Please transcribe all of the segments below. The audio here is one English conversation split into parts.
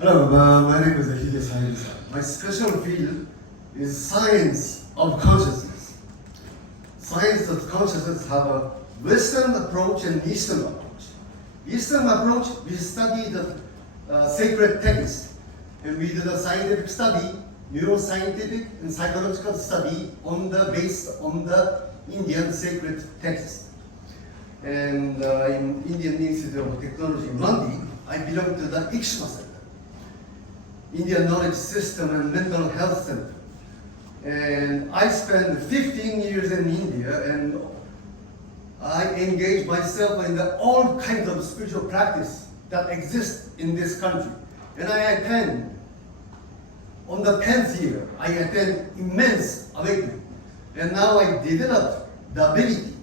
Hello, my name is Hide Sayuri-san. My special field is science of consciousness. Science of consciousness have a Western approach and Eastern approach. Eastern approach, we study the sacred text, and we do the scientific study, neuroscientific and psychological study based on the Indian sacred text. And in Indian Institute of Technology in London, I belong to the ICSMA Center, Indian Knowledge System and Mental Health Center. And I spent 15 years in India, and I engage myself in all kinds of spiritual practice that exists in this country. And I attend, on the 10th year, I attend immense awakening. And now I developed the ability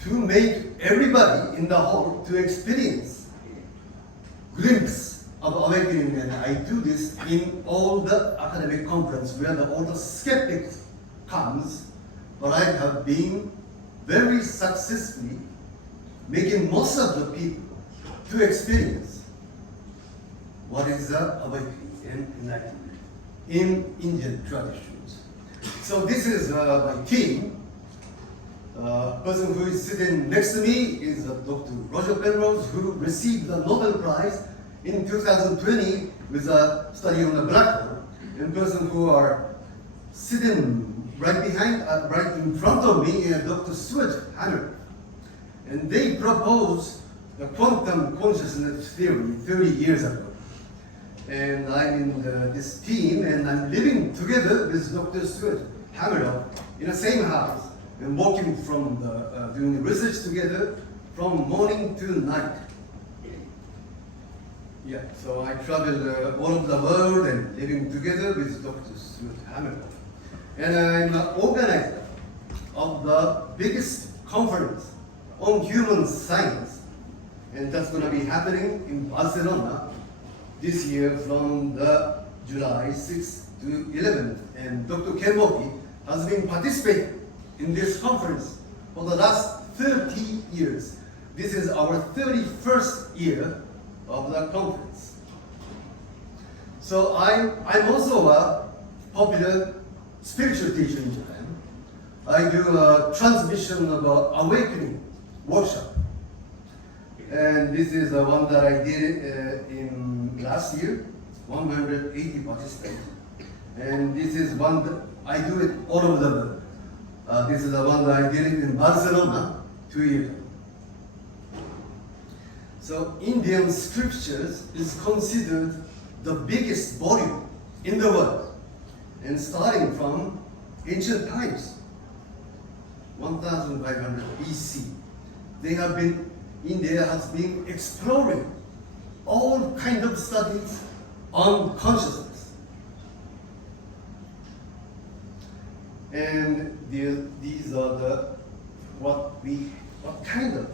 to make everybody in the hall to experience glimpse of awakening, and I do this in all the academic conference where all the skeptics comes, but I have been very successfully making most of the people to experience what is the awakening and enlightenment in Indian traditions. So this is my team. Person who is sitting next to me is Dr. Roger Penrose, who received the Nobel Prize in 2020 with a study on the black hole. And person who are sitting right behind, right in front of me is Dr. Stuart Hammer. And they proposed the quantum consciousness theory 30 years ago. And I'm in this team, and I'm living together with Dr. Stuart Hammer in the same house, and working from doing research together from morning to night. Yeah, so I travel all over the world and living together with Dr. Stuart Hammer. And I'm an organizer of the biggest conference on human science. And that's going to be happening in Barcelona this year from the July 6th to 11th. And Dr. Kenwoki has been participating in this conference for the last 30 years. This is our 31st year of the conference. So I'm also a popular spiritual teacher in Japan. I do a transmission of awakening workshop. And this is the one that I did in last year, 180 participants. And this is one that I do it all over the world. This is the one that I did it in Barcelona 2 years ago. So Indian scriptures is considered the biggest volume in the world, and starting from ancient times, 1500 BC. India has been exploring all kinds of studies on consciousness. And these are what kind of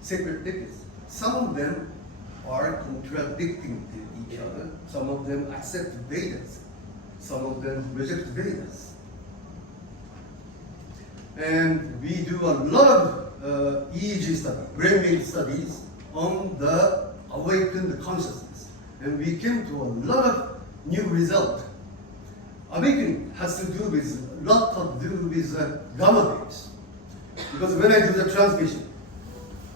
sacred texts. Some of them are contradicting to each other. Some of them accept Vedas. Some of them reject Vedas. And we do a lot of EEG study, brainwave studies on the awakened consciousness. And we came to a lot of new results. Awakening has to do with gamma waves. Because when I do the transmission,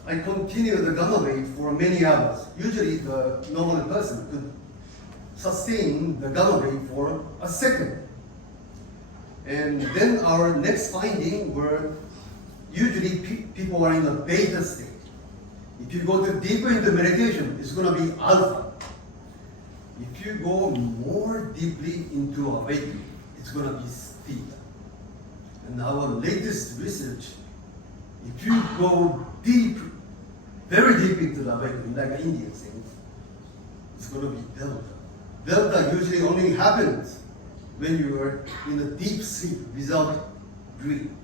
I continue the gamma wave for many hours. Usually the normal person could sustain the gamma wave for a second. And then our next finding were usually people are in the beta state. If you go deeper into meditation, it's going to be alpha. If you go more deeply into awakening, it's going to be theta. And our latest research, if you go deep, very deep into the awakening, like the Indian thing, it's going to be delta. Delta usually only happens when you are in a deep sleep without dreaming.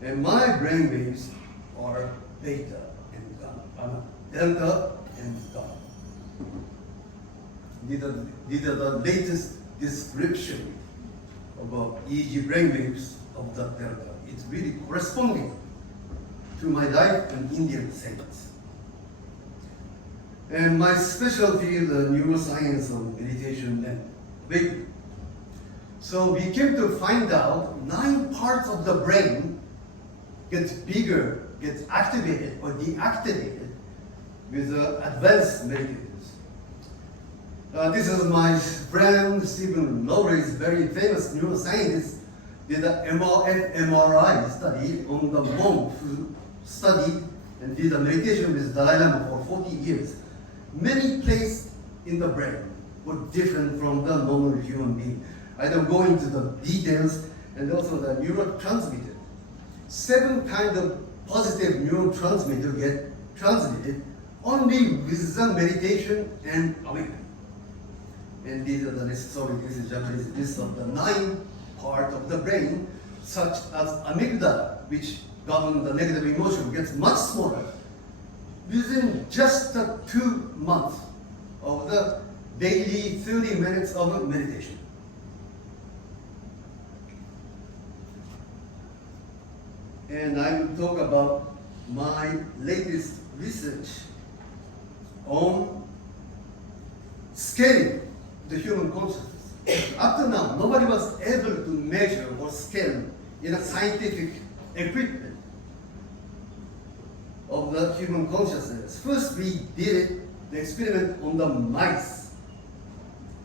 And my brain waves are beta and gamma, delta and gamma. These are the latest description about EEG brainwaves of the delta. It's really corresponding to my life in Indian saints. And my specialty is neuroscience and meditation and awakening. So we came to find out 9 parts of the brain get bigger, get activated or deactivated with advanced meditators. This is my friend Stephen Lowry's very famous neuroscientist did an MRI study on the monk who studied and did a meditation with Dalai Lama for 40 years. Many places in the brain were different from the normal human being. I don't go into the details, and also the neurotransmitter. 7 kinds of positive neurotransmitter get transmitted only with the meditation and awakening. And these are the list, sorry, this is Japanese list of the 9 parts of the brain, such as amygdala, which govern the negative emotion, gets much smaller within just 2 months of the daily 30 minutes of meditation. And I will talk about my latest research on scaling the human consciousness. Up to now, nobody was able to measure or scale in a scientific equipment of the human consciousness. First, we did the experiment on the mice.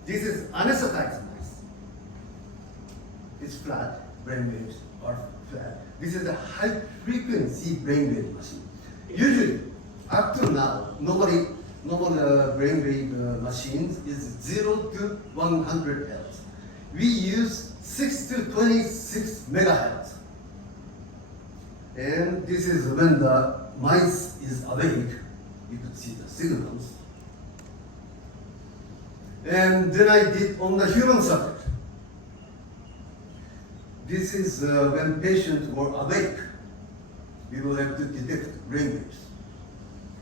This is anesthetized mice. It's flat, brainwaves are flat. This is a high frequency brainwave machine. Usually, up to now, normal brainwave machines is 0 to 100 Hz. We use 6 to 26 megahertz. And this is when the mice is awake. You could see the signals. And then I did on the human subject. This is when patients were awake. We will have to detect brainwaves.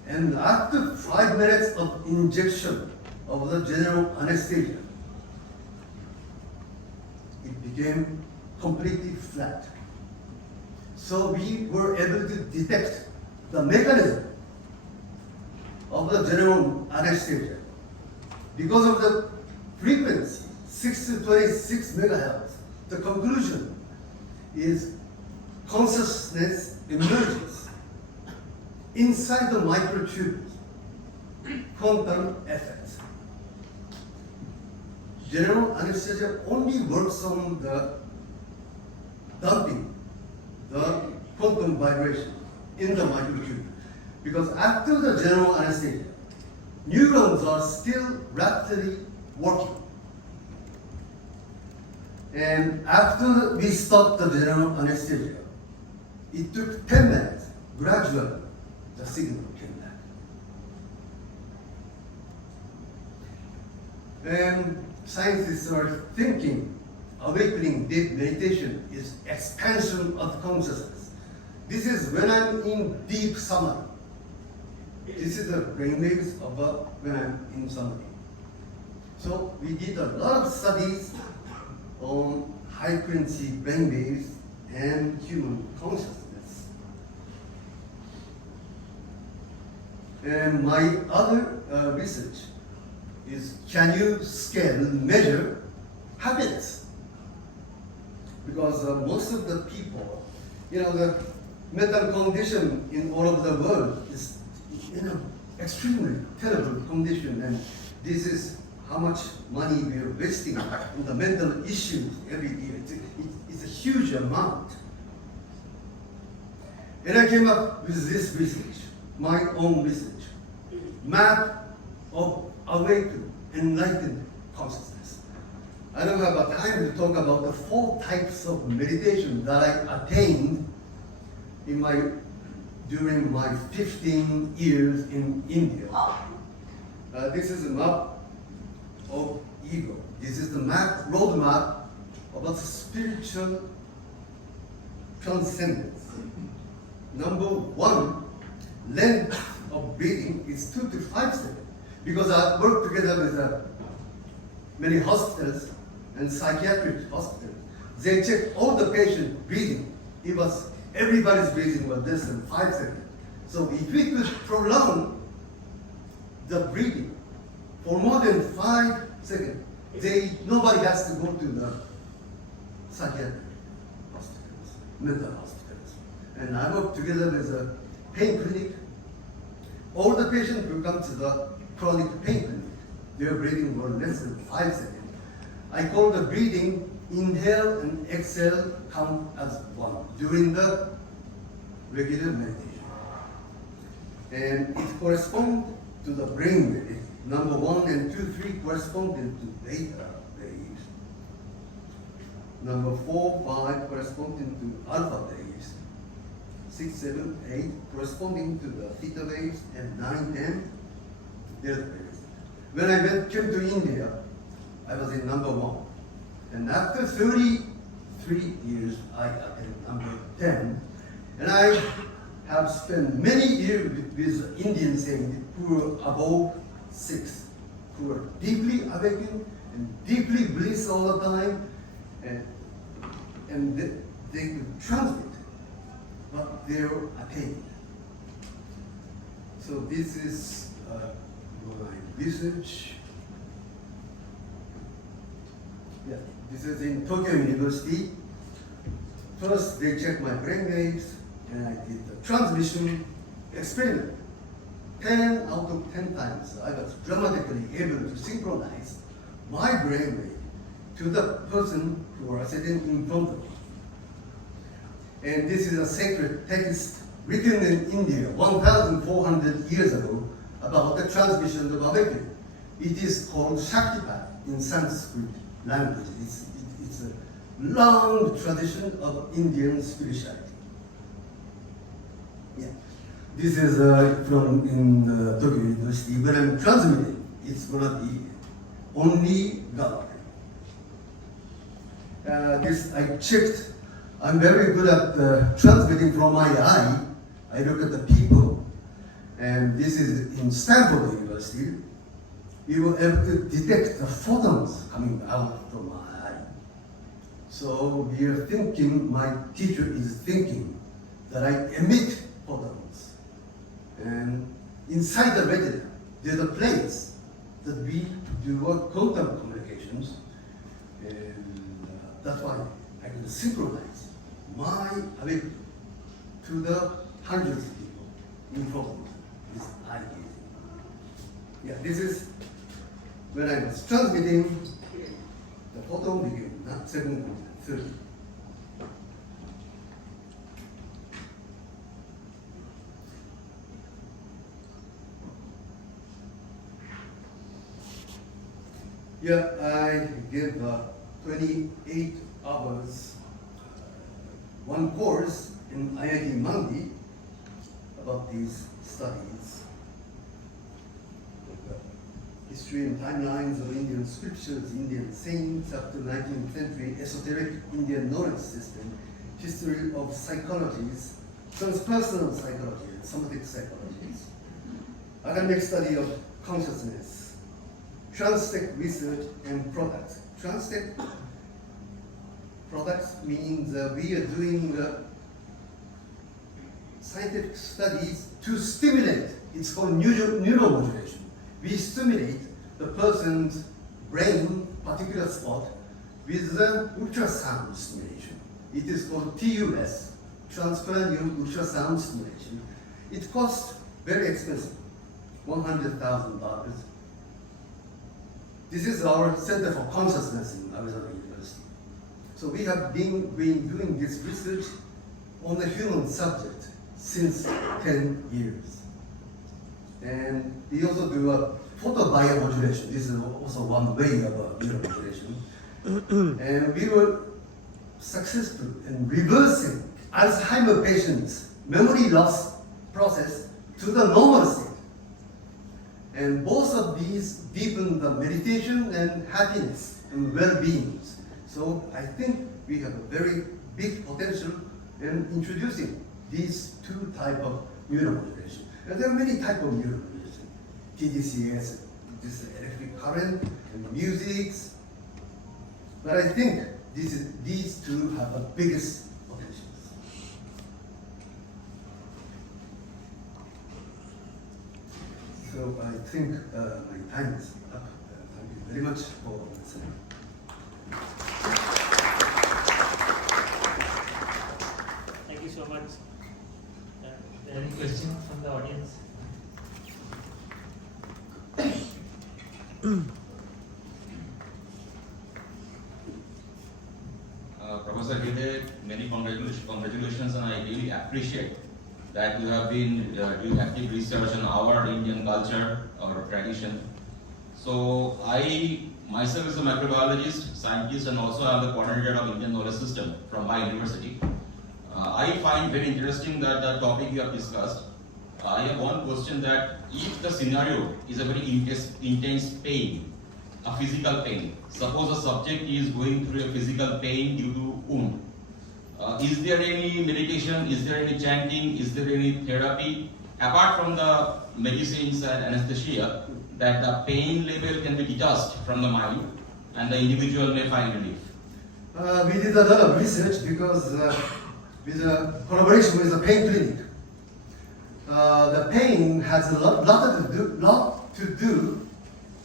And after 5 minutes of injection of the general anesthesia, it became completely flat. So we were able to detect the mechanism of the general anesthesia. Because of the frequency, 6 to 26 megahertz, the conclusion is consciousness emerges inside the microtubules, quantum effects. General anesthesia only works on the dumping, the quantum vibration in the microtubule. Because after the general anesthesia, neurons are still rapidly working. And after we stopped the general anesthesia, it took 10 minutes. Gradually, the signal came back. And scientists are thinking awakening deep meditation is expansion of consciousness. This is when I'm in deep samadhi. This is the brainwaves of when I'm in samadhi. So we did a lot of studies on high frequency brainwaves and human consciousness. And my other research is, can you scale, measure happiness? Because most of the people, the mental condition in all over the world is, extremely terrible condition, and this is how much money we are wasting on the mental issues every year. It's a huge amount. And I came up with this research, my own research, map of awakened, enlightened consciousness. I don't have a time to talk about the 4 types of meditation that I attained during my 15 years in India. This is a map of ego. This is the roadmap about spiritual transcendence. Number 1, length of breathing is 2 to 5 seconds. Because I work together with many hospitals and psychiatric hospitals. They check all the patient breathing. Everybody's breathing was less than 5 seconds. So if we could prolong the breathing for more than 5 seconds. Nobody has to go to the psychiatric hospitals, mental hospitals. And I work together with a pain clinic. All the patients who come to the chronic pain clinic, their breathing for less than 5 seconds. I call the breathing inhale and exhale count as one during the regular meditation. And it corresponds to the brain wave. Number 1 and 2, 3 corresponding to beta waves. Number 4, 5 corresponding to alpha waves. 6, 7, 8 corresponding to the theta waves, and 9, 10 delta waves. When I came to India, I was in number 1. And after 33 years, I attained number 10. And I have spent many years with Indians who are above 6, who are deeply awakened and deeply bliss all the time, and they could transmit what they are attained. So this is my research. Yeah, this is in Tokyo University. First, they checked my brain waves, and I did the transmission experiment. 10 out of 10 times, I was dramatically able to synchronize my brainwave to the person who was sitting in front of me. And this is a sacred text written in India 1,400 years ago about the transmission of awakening. It is called Shaktipat in Sanskrit language. It's a long tradition of Indian spirituality. Yeah. This is from in Tokyo University. When I'm transmitting, it's gonna be only God. This I checked. I'm very good at transmitting from my eye. I look at the people, and this is in Stanford University. We were able to detect the photons coming out from my eye. So we are thinking, my teacher is thinking that I emit photons. And inside the retina, there's a place that we do quantum communications, and that's why I can synchronize my awakening to the hundreds of people in front of me with eye gazing. Yeah, this is when I was transmitting, the photon became not 7.30. Yeah, I gave 28 hours, one course in IIT Mandi about these studies. History and timelines of Indian scriptures, Indian saints up to 19th century, esoteric Indian knowledge system, history of psychologies, transpersonal psychology and somatic psychologies, academic study of consciousness, transtech research and products. Transtech products means we are doing scientific studies to stimulate. It's called neuromodulation. We stimulate the person's brain, particular spot, with the ultrasound stimulation. It is called TUS, transcranial ultrasound stimulation. It costs very expensive, $100,000. This is our Center for Consciousness in Arizona University. So we have been doing this research on the human subject since 10 years. And we also do a photobiomodulation. This is also one way of neuromodulation. And we were successful in reversing Alzheimer's patients' memory loss process to the normal state. And both of these deepen the meditation and happiness and well-being. So I think we have a very big potential in introducing these two types of neuromodulation. And there are many types of neuromodulation. TDCS, this electric current, and music. But I think these two have the biggest potentials. So I think my time is up. Thank you very much for listening. Thank you so much. Any questions from the audience? Professor Gide, many congratulations, and I really appreciate that you have been doing active research on our Indian culture, our tradition. So I myself is a microbiologist, scientist, and also I am the coordinator of Indian knowledge system from my university. I find very interesting that the topic you have discussed. I have one question that if the scenario is a very intense pain, a physical pain, suppose a subject is going through a physical pain due to wound, is there any meditation, is there any chanting, is there any therapy, apart from the medicines and anesthesia, that the pain level can be detached from the mind and the individual may find relief? We did a lot of research because with a collaboration with the pain clinic, the pain has a lot to do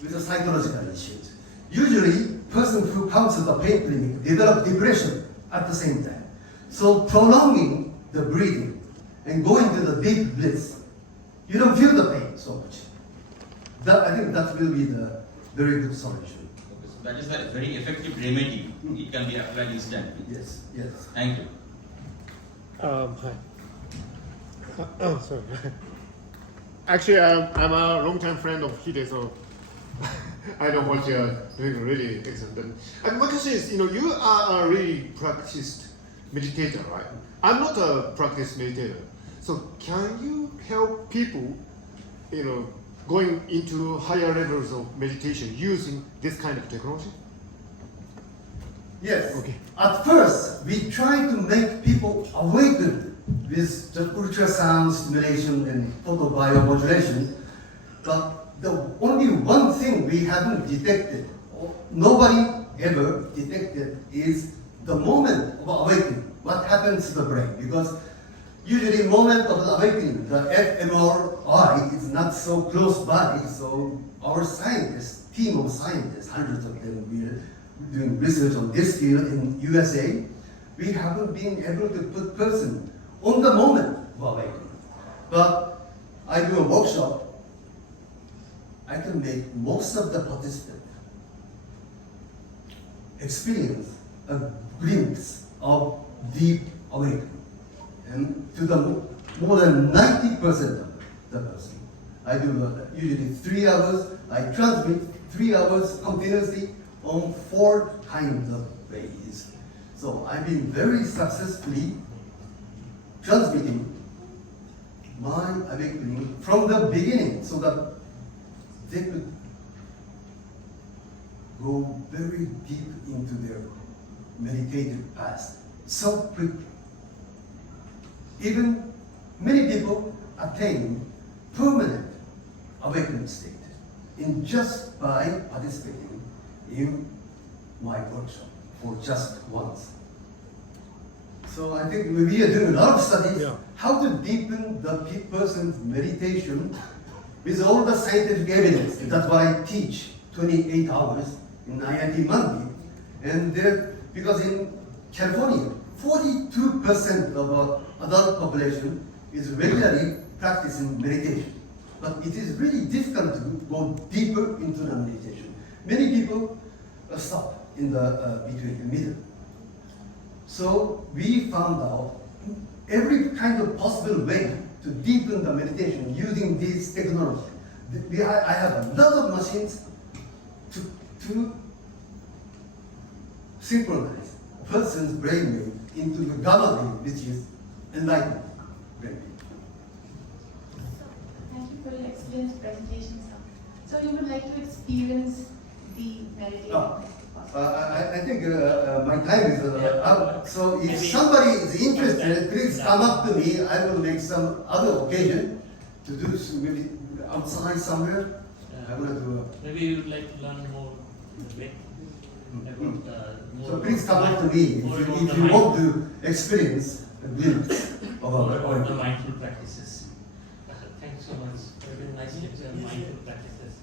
with the psychological issues. Usually, person who comes to the pain clinic develop depression at the same time. So prolonging the breathing and going to the deep bliss, you don't feel the pain so much. I think that will be the very good solution. Okay, so that is a very effective remedy. It can be applied instantly. Yes, yes. Thank you. Hi. Oh, sorry. Actually, I'm a long-time friend of Hide, so I know what you're doing really excellent. And my question is, you are a really practiced meditator, right? I'm not a practiced meditator. So can you help people, going into higher levels of meditation using this kind of technology? Yes. Okay. At first, we try to make people awakened with the ultrasound stimulation and photobiomodulation, but the only one thing we haven't detected, or nobody ever detected, is the moment of awakening. What happens to the brain? Because usually moment of the awakening, the fMRI is not so close by, so our scientists, team of scientists, hundreds of them, we are doing research on this field in USA, we haven't been able to put person on the moment of awakening. But I do a workshop, I can make most of the participants experience a glimpse of deep awakening. And to the more than 90% of the person. I do usually 3 hours, I transmit 3 hours continuously on 4 kinds of ways. So I've been very successfully transmitting my awakening from the beginning so that they could go very deep into their meditative past so quickly. Even many people attain permanent awakening state in just by participating in my workshop for just once. So I think we are doing a lot of studies how to deepen the person's meditation with all the scientific evidence. And that's why I teach 28 hours in IIT Mandi. And there, because in California, 42% of our adult population is regularly practicing meditation. But it is really difficult to go deeper into the meditation. Many people stop in the between the middle. So we found out every kind of possible way to deepen the meditation using this technology. I have a lot of machines to synchronize a person's brainwave into the gamma wave, which is enlightened brainwave. Thank you for your excellent presentation, sir. So you would like to experience the meditation? I think my time is up. So if somebody is interested, please come up to me. I will make some other occasion to do maybe outside somewhere. I will do. Maybe you would like to learn more in the way. So please come up to me if you want to experience a glimpse of the our mindful practices. Thank you so much. much for your nice tips and mindful practices.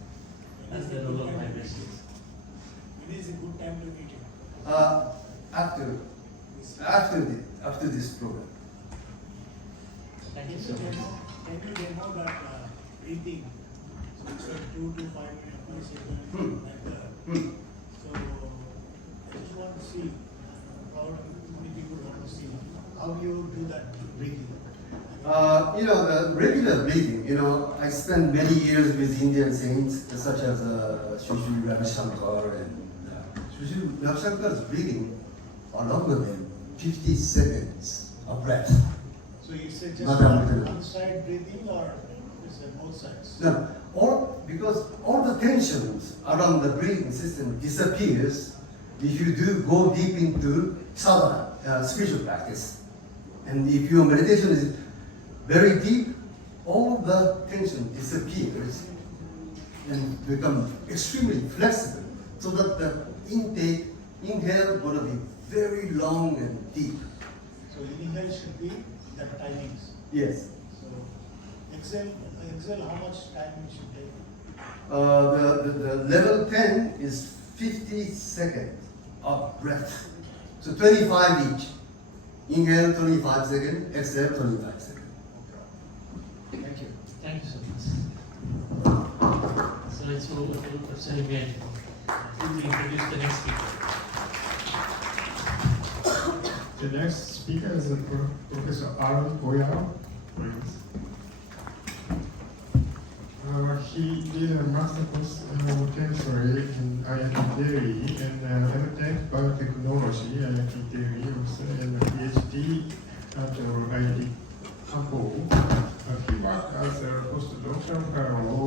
That's the role of vibrations. When is a good time to meet you? After this program. Thank you so much. Can you demo that breathing? So it's like 2 to 5 minutes per second, like that. So I just want to see, probably many people want to see how you do that breathing. The regular breathing, I spent many years with Indian saints such as Shri Ravi Shankar, and Shri Ravi Shankar's breathing are longer than 50 seconds of breath. So it's just Not unlimited. one side breathing or it's both sides? No, because all the tensions around the breathing system disappears if you do go deep into sadhana, spiritual practice. And if your meditation is very deep, all the tension disappears and become extremely flexible, so that the inhale gonna be very long and deep. So inhale should be the timings. Yes. So exhale, how much time it should take? The level 10 is 50 seconds of breath. So 25 each. Inhale 25 seconds, exhale 25 seconds. Thank you. Thank you so much. So let's move to Professor Himel. Please introduce the next speaker. The next speaker is Professor Aaron Boyao. He did a master course chemistry in IIT Delhi and MTech biotechnology IIT Delhi also, and a PhD at IIT Kabul. He worked as a postdoctoral fellow